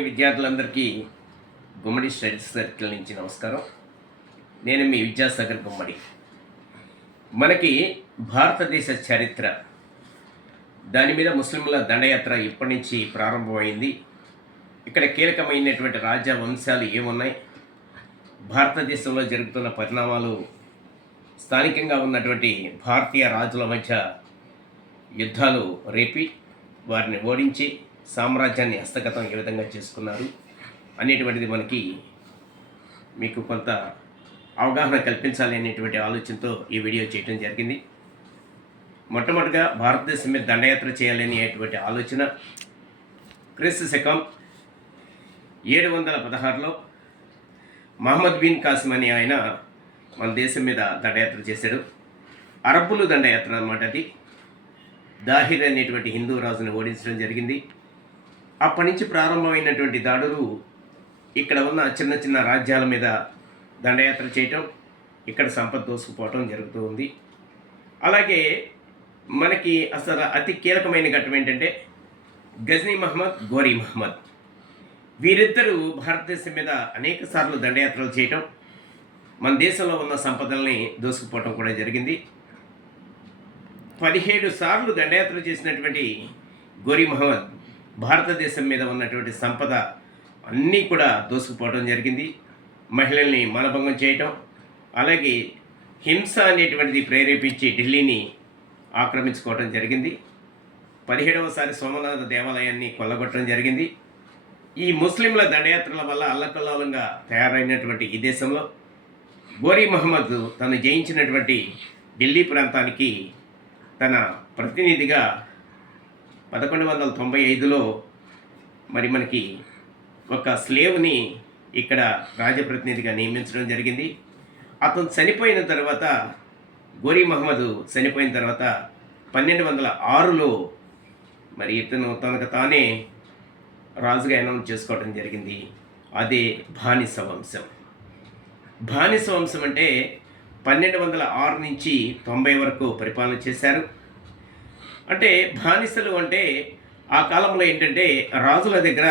విద్యార్థులందరికీ గుమ్మడి studies circle నుంచి నమస్కారం. నేను మీ విద్యాసాగర్ గుమ్మడి. మనకి భారతదేశ చరిత్ర దాని మీద ముస్లింల దండయాత్ర ఇప్పటి నుంచి ప్రారంభమైంది. ఇక్కడ కీలకమైనటువంటి రాజ్య వంశాలు ఏమున్నాయి? భారతదేశంలో జరుగుతున్న పరిణామాలు స్థానికంగా ఉన్నటువంటి భారతీయ రాజుల మధ్య యుద్ధాలు రేపి వారిని ఓడించి సామ్రాజ్యాన్ని హస్తగతం ఏ విధంగా చేసుకున్నారు అనేటువంటిది మనకి మీకు కొంత అవగాహన కల్పించాలి అనేటువంటి ఆలోచనతో ఈ వీడియో చేయడం జరిగింది. మొట్టమొదటిగా భారతదేశం మీద దండయాత్ర చేయాలనేటువంటి ఆలోచన క్రీస్తు శకం ఏడు వందల పదహారులో మహమ్మద్ బిన్ కాసిం అని ఆయన మన దేశం మీద దండయాత్ర చేశాడు. అరబ్బులు దండయాత్ర అన్నమాట అది. దాహిర్ అనేటువంటి హిందూ రాజుని ఓడించడం జరిగింది. అప్పటి నుంచి ప్రారంభమైనటువంటి దాడులు ఇక్కడ ఉన్న చిన్న చిన్న రాజ్యాల మీద దండయాత్ర చేయటం ఇక్కడ సంపద దోసుకుపోవటం జరుగుతూ ఉంది. అలాగే మనకి అసలు అతి కీలకమైన ఘట్టం ఏంటంటే గజ్నీ మహమ్మద్ గోరీ మహమ్మద్. వీరిద్దరూ భారతదేశం మీద అనేక సార్లు దండయాత్రలు చేయటం మన దేశంలో ఉన్న సంపదల్ని దోసుకుపోవటం కూడా జరిగింది. పదిహేడు సార్లు దండయాత్ర చేసినటువంటి గోరీ మహమ్మద్ భారతదేశం మీద ఉన్నటువంటి సంపద అన్నీ కూడా దోసుకుపోవడం జరిగింది. మహిళల్ని మనభంగం చేయటం అలాగే హింస అనేటువంటిది ప్రేరేపించి ఢిల్లీని ఆక్రమించుకోవటం జరిగింది. పదిహేడవసారి సోమనాథ దేవాలయాన్ని కొల్లగొట్టడం జరిగింది. ఈ ముస్లింల దండయాత్రల వల్ల అల్లకల్లోలంగా తయారైనటువంటి ఈ దేశంలో గోరీ మహమ్మద్ తను జయించినటువంటి ఢిల్లీ ప్రాంతానికి తన ప్రతినిధిగా పదకొండు వందల తొంభై ఐదులో మరి మనకి ఒక స్లేవ్ని ఇక్కడ రాజప్రతినిధిగా నియమించడం జరిగింది. అతను చనిపోయిన తర్వాత గోరీ మహమ్మద్ చనిపోయిన తర్వాత పన్నెండు వందల ఆరులో మరి ఇతను తనకు తానే రాజుగా అనౌన్స్ చేసుకోవడం జరిగింది. అదే బానిస వంశం. బానిస వంశం అంటే పన్నెండు వందల ఆరు నుంచి తొంభై వరకు పరిపాలన చేశారు. అంటే బానిసలు అంటే ఆ కాలంలో ఏంటంటే రాజుల దగ్గర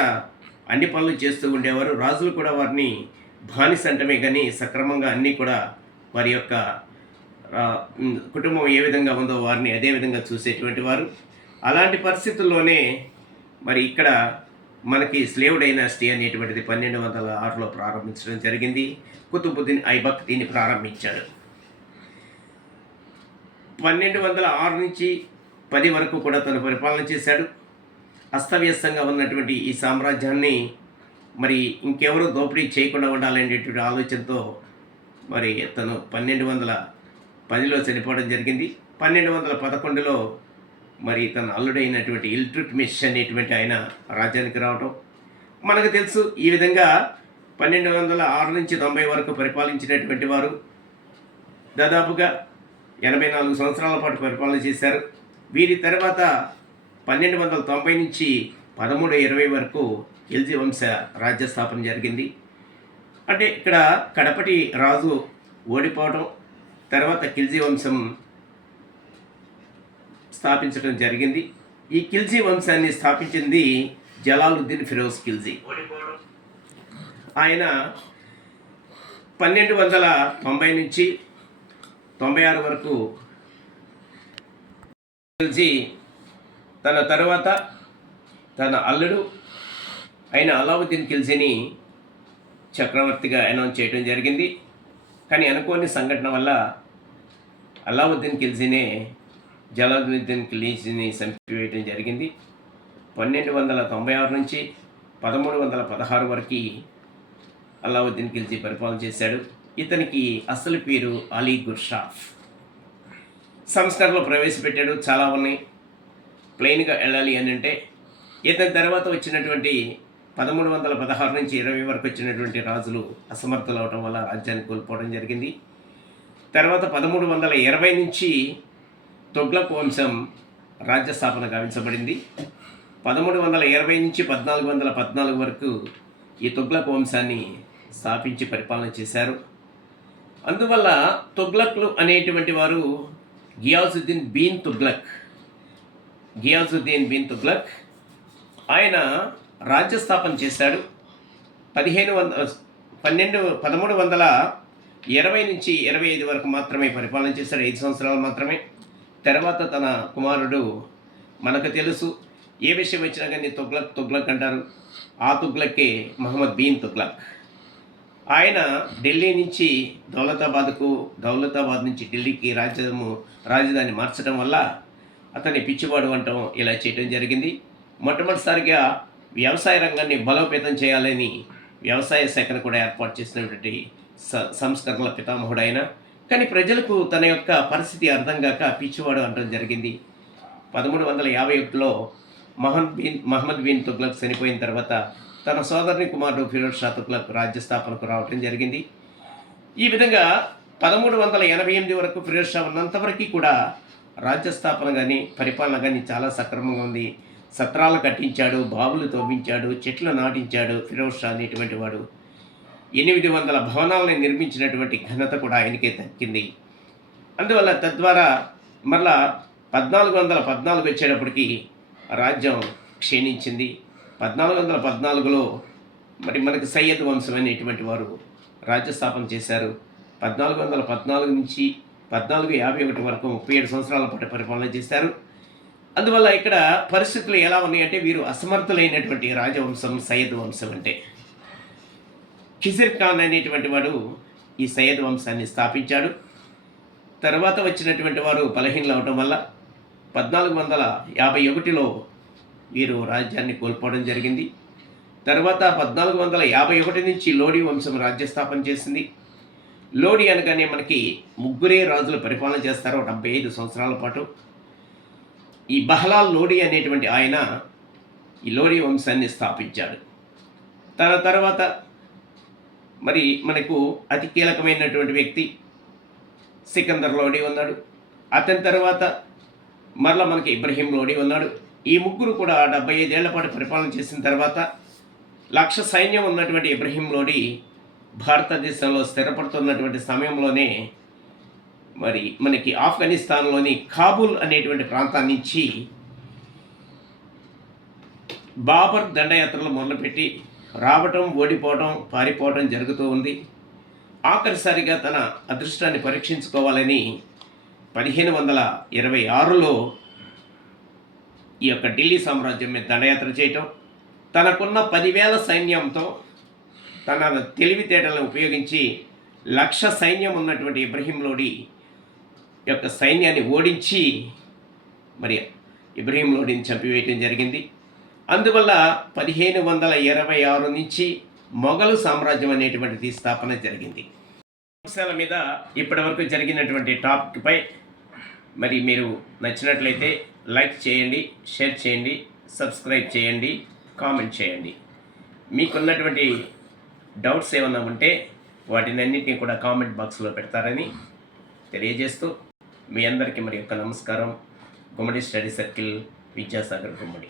అన్ని పనులు చేస్తూ ఉండేవారు. రాజులు కూడా వారిని బానిస అంటమే కానీ సక్రమంగా అన్నీ కూడా వారి యొక్క కుటుంబం ఏ విధంగా ఉందో వారిని అదే విధంగా చూసేటువంటి వారు. అలాంటి పరిస్థితుల్లోనే మరి ఇక్కడ మనకి స్లేవ్ డైనాసిటీ అనేటువంటిది పన్నెండు వందల ఆరులో ప్రారంభించడం జరిగింది. కుతుబుద్దీన్ ఐబక్ దీన్ని ప్రారంభించాడు. పన్నెండు వందల ఆరు నుంచి పది వరకు కూడా తను పరిపాలన చేశాడు. అస్తవ్యస్తంగా ఉన్నటువంటి ఈ సామ్రాజ్యాన్ని మరి ఇంకెవరూ దోపిడీ చేయకుండా ఉండాలనేటువంటి ఆలోచనతో మరి తను పన్నెండు వందల పదిలో చనిపోవడం జరిగింది. పన్నెండు వందల పదకొండులో మరి తన అల్లుడైనటువంటి ఇల్ట్రిట్మిష్ అనేటువంటి ఆయన రాజ్యానికి రావటం. మనకు తెలుసు ఈ విధంగా పన్నెండు వందల ఆరు నుంచి తొంభై వరకు పరిపాలించినటువంటి వారు దాదాపుగా ఎనభై నాలుగు సంవత్సరాల పాటు పరిపాలన చేశారు. వీరి తర్వాత పన్నెండు వందల తొంభై నుంచి పదమూడు ఇరవై వరకు ఎల్జీ వంశ రాజ్య స్థాపన జరిగింది. అంటే ఇక్కడ కడపటి రాజు ఓడిపోవడం తర్వాత ఖిల్జీ వంశం స్థాపించడం జరిగింది. ఈ ఖిల్జీ వంశాన్ని స్థాపించింది జలాలుద్దీన్ ఫిరోజ్ కిల్జీ. ఆయన పన్నెండు వందల తొంభై నుంచి తొంభై ఆరు వరకు ఖిల్జీ తన తర్వాత తన అల్లుడు అయిన అలావుద్దీన్ ఖిల్జీని చక్రవర్తిగా అనౌన్స్ చేయడం జరిగింది. కానీ అనుకోని సంఘటన వల్ల అలావుద్దీన్ కిల్జీనే జలాలుద్దీన్ కిల్జీని చంపివేయడం జరిగింది. పన్నెండు వందల తొంభై ఆరు నుంచి పదమూడు వందల పదహారు వరకు అలావుద్దీన్ ఖిల్జీ పరిపాలన చేశాడు. ఇతనికి అసలు పేరు అలీ గుర్షాఫ్. సంస్కరణలు ప్రవేశపెట్టాడు చాలా ఉన్నాయి. ప్లెయిన్గా వెళ్ళాలి అని అంటే ఇతని తర్వాత వచ్చినటువంటి పదమూడు వందల పదహారు నుంచి ఇరవై వరకు వచ్చినటువంటి రాజులు అసమర్థులు అవడం వల్ల రాజ్యాన్ని కోల్పోవడం జరిగింది. తర్వాత పదమూడు వందల ఇరవై నుంచి తొగ్లక్ వంశం రాజ్య స్థాపన గావించబడింది. పదమూడు వందల ఇరవై నుంచి పద్నాలుగు వందల పద్నాలుగు వరకు ఈ తొగ్లక్ వంశాన్ని స్థాపించి పరిపాలన చేశారు. అందువల్ల తొగ్లక్లు అనేటువంటి వారు గియాజుద్దీన్ బీన్ తుగ్లక్. గియాజుద్దీన్ బీన్ తుగ్లక్ ఆయన రాజ్య స్థాపన చేశాడు. పదిహేను వంద పన్నెండు పదమూడు వందల ఇరవై నుంచి ఇరవై ఐదు వరకు మాత్రమే పరిపాలన చేశాడు. ఐదు సంవత్సరాలు మాత్రమే. తర్వాత తన కుమారుడు మనకు తెలుసు. ఏ విషయం వచ్చినా కానీ తుగ్లక్ తుగ్లక్ అంటారు. ఆ తుగ్లక్కే మహమ్మద్ బీన్ తుగ్లక్. ఆయన ఢిల్లీ నుంచి దౌలతాబాద్కు దౌలతాబాద్ నుంచి ఢిల్లీకి రాజధాని రాజధాని మార్చడం వల్ల అతన్ని పిచ్చివాడు అంటాం ఇలా చేయడం జరిగింది. మొట్టమొదటిసారిగా వ్యవసాయ రంగాన్ని బలోపేతం చేయాలని వ్యవసాయ శాఖను కూడా ఏర్పాటు చేసినటువంటి స సంస్కరణల పితామహుడు ఆయన కానీ ప్రజలకు తన యొక్క పరిస్థితి అర్థం కాక పిచ్చివాడు అనడం జరిగింది. పదమూడు వందల యాభై ఒకటిలో మహమ్మద్ బిన్ మహమ్మద్ బిన్ తుగ్లక్ చనిపోయిన తర్వాత తన సోదరుని కుమారుడు ఫిరోజ్ షాతుక్లకు రాజ్యస్థాపనకు రాజ్య స్థాపనకు రావటం జరిగింది. ఈ విధంగా పదమూడు వందల ఎనభై ఎనిమిది వరకు ఫిరోజ్ షా ఉన్నంతవరకు కూడా రాజ్య స్థాపన కానీ పరిపాలన కానీ చాలా సక్రమంగా ఉంది. సత్రాలు కట్టించాడు బావులు తవ్వించాడు చెట్లు నాటించాడు ఫిరోజ్ షా అనేటువంటి వాడు. ఎనిమిది వందల భవనాలను నిర్మించినటువంటి ఘనత కూడా ఆయనకే దక్కింది. అందువల్ల తద్వారా మరలా పద్నాలుగు వందల పద్నాలుగు వచ్చేటప్పటికి రాజ్యం క్షీణించింది. పద్నాలుగు వందల పద్నాలుగులో మరి మనకి సయ్యద్ వంశం అనేటువంటి వారు రాజ్యస్థాపన చేశారు. పద్నాలుగు వందల పద్నాలుగు నుంచి పద్నాలుగు యాభై ఒకటి వరకు ముప్పై ఏడు సంవత్సరాల పాటు పరిపాలన చేశారు. అందువల్ల ఇక్కడ పరిస్థితులు ఎలా ఉన్నాయంటే వీరు అసమర్థులైనటువంటి రాజవంశం సయ్యద్ వంశం అంటే. ఖిజిర్ ఖాన్ అనేటువంటి వాడు ఈ సయ్యద్ వంశాన్ని స్థాపించాడు. తర్వాత వచ్చినటువంటి వారు బలహీనలు అవటం వల్ల పద్నాలుగు వందల యాభై ఒకటిలో వీరు రాజ్యాన్ని కోల్పోవడం జరిగింది. తర్వాత పద్నాలుగు వందల యాభై ఒకటి నుంచి లోడి వంశం రాజ్యస్థాపన చేసింది. లోడి అనగానే మనకి ముగ్గురే రాజులు పరిపాలన చేస్తారు డెబ్బై ఐదు సంవత్సరాల పాటు. ఈ బహలాల్ లోడి అనేటువంటి ఆయన ఈ లోడి వంశాన్ని స్థాపించాడు. తన తర్వాత మరి మనకు అతి కీలకమైనటువంటి వ్యక్తి సికందర్ లోడి ఉన్నాడు. అతని తర్వాత మరలా మనకి ఇబ్రహీం లోడి ఉన్నాడు. ఈ ముగ్గురు కూడా డెబ్బై ఐదేళ్ళ పాటు పరిపాలన చేసిన తర్వాత లక్ష సైన్యం ఉన్నటువంటి ఇబ్రహీం లోడి భారతదేశంలో స్థిరపడుతున్నటువంటి సమయంలోనే మరి మనకి ఆఫ్ఘనిస్తాన్లోని కాబూల్ అనేటువంటి ప్రాంతాన్ని నుంచి బాబర్ దండయాత్రలు మొదలుపెట్టి రావటం ఓడిపోవడం పారిపోవటం జరుగుతూ ఉంది. ఆఖరిసారిగా తన అదృష్టాన్ని పరీక్షించుకోవాలని పదిహేను వందల ఇరవై ఆరులో ఈ యొక్క ఢిల్లీ సామ్రాజ్యం మీద దండయాత్ర చేయటం తనకున్న పదివేల సైన్యంతో తన తెలివితేటలను ఉపయోగించి లక్ష సైన్యం ఉన్నటువంటి ఇబ్రహీం లోడి యొక్క సైన్యాన్ని ఓడించి మరి ఇబ్రహీం లోడిని చంపివేయటం జరిగింది. అందువల్ల పదిహేను వందల ఇరవై ఆరు నుంచి మొఘలు సామ్రాజ్యం అనేటువంటిది స్థాపన జరిగింది. అంశాల మీద ఇప్పటివరకు జరిగినటువంటి టాపిక్పై మరి మీరు నచ్చినట్లయితే లైక్ చేయండి షేర్ చేయండి సబ్స్క్రైబ్ చేయండి కామెంట్ చేయండి. మీకున్నటువంటి డౌట్స్ ఏమైనా ఉంటే వాటిని అన్నింటినీ కూడా కామెంట్ బాక్స్లో పెడతారని తెలియజేస్తూ మీ అందరికీ మరి యొక్క నమస్కారం. Gummadi study circle Vidyasagar Gummadi.